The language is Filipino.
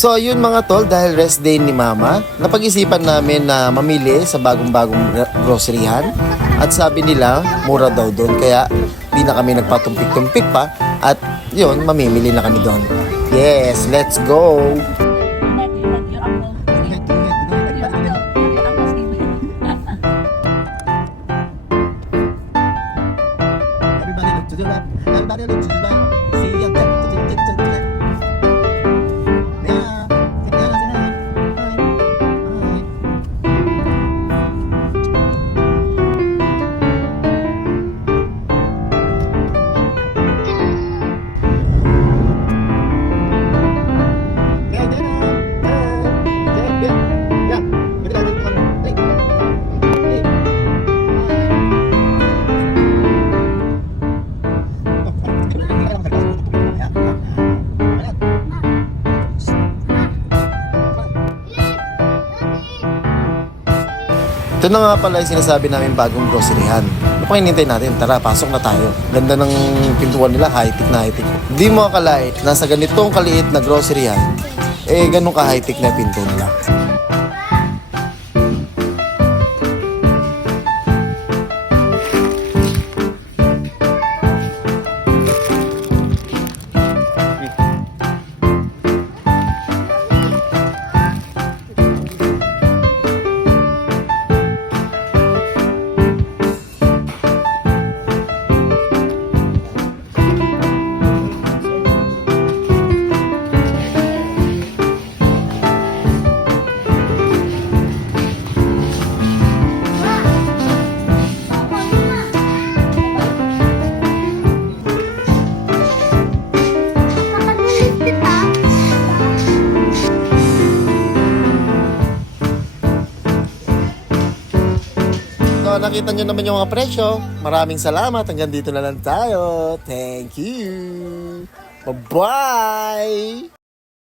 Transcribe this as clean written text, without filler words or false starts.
So yun mga tol, dahil rest day ni mama, napag-isipan namin na mamili sa bagong-bagong groceryhan. At sabi nila, mura daw doon, kaya di na kami nagpatumpik-tumpik pa. At yun, mamimili na kami doon. Yes, let's go! Everybody look to the left, everybody look to the right. See your left to the left. Yeah, Ito na nga pala yung sinasabi namin bagong groceryhan. Ano pang hinintay natin? Tara, pasok na tayo. Ganda ng pintuan nila, high-tech na high-tech. Hindi mo akalain, nasa ganitong kaliit na groceryhan, ganun ka high-tech na pinto nila. So, nakita nyo naman yung mga presyo. Maraming salamat. Hanggang dito na lang tayo. Thank you. Bye-bye!